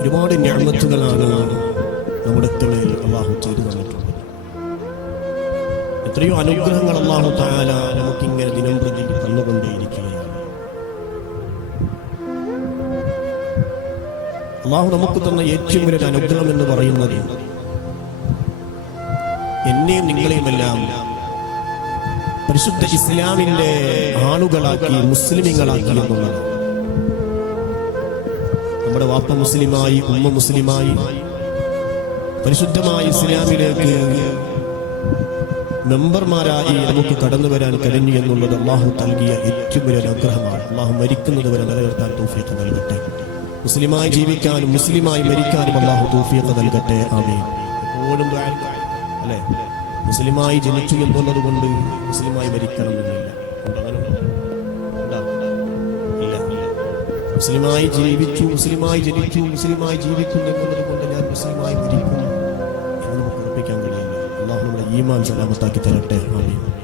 ഒരുപാട് ഞാമത്തുകളാണ് നമ്മുടെ മേൽ അള്ളാഹു ചെയ്തു തന്നിട്ടുള്ളത്. എത്രയോ അനുഗ്രഹങ്ങൾ അള്ളാഹു താല നമുക്കിങ്ങനെ ദിനം പ്രതി തന്നുകൊണ്ടേയിരിക്കുകയാണ്. അള്ളാഹു നമുക്ക് തന്ന ഏറ്റവും വലിയ അനുഗ്രഹം എന്ന് പറയുന്നത് എന്നെയും നിങ്ങളെയുമെല്ലാം പരിശുദ്ധ ഇസ്ലാമിന്റെ ആളുകളാക്കി മുസ്ലിമുകളാക്കി എന്നുള്ളത് നമ്മുടെ വാപ്പ മുസ്ലിമായി ഉമ്മ മുസ്ലിമായി പരിശുദ്ധമായ ഇസ്ലാമിലേക്ക് മെമ്പർമാരായി നമുക്ക് കടന്നു വരാൻ കഴിഞ്ഞു എന്നുള്ളത് അള്ളാഹു നൽകിയ ഏറ്റവും വലിയ അനുഗ്രഹമാണ്. അള്ളാഹു മരിക്കുന്നത് വരെ നിലനിർത്താൻ തൗഫീഖ് നൽകട്ടെ. മുസ്ലിമായി ജീവിക്കാനും മുസ്ലിമായി മരിക്കാനും അള്ളാഹു തൗഫീഖ് നൽകട്ടെ. ആമീൻ. എപ്പോഴും അല്ലേ? മുസ്ലിമായി ജനിച്ചു എന്നുള്ളത് കൊണ്ട് മുസ്ലിമായി മരിക്കണം എന്നില്ല. മുസ്ലിമായി ജീവിച്ചു മുസ്ലിമായി ജനിച്ചു മുസ്ലിമായി ജീവിക്കുന്നു എന്നുള്ളത് കൊണ്ട് ഞാൻ മുസ്ലിമായി മരിക്കും എന്ന് നമുക്ക് ഉറപ്പിക്കാൻ കഴിയില്ല. അള്ളാഹു നമ്മുടെ ഈമാൻ സലാമത്താക്കി തരട്ടെ. ആമീൻ.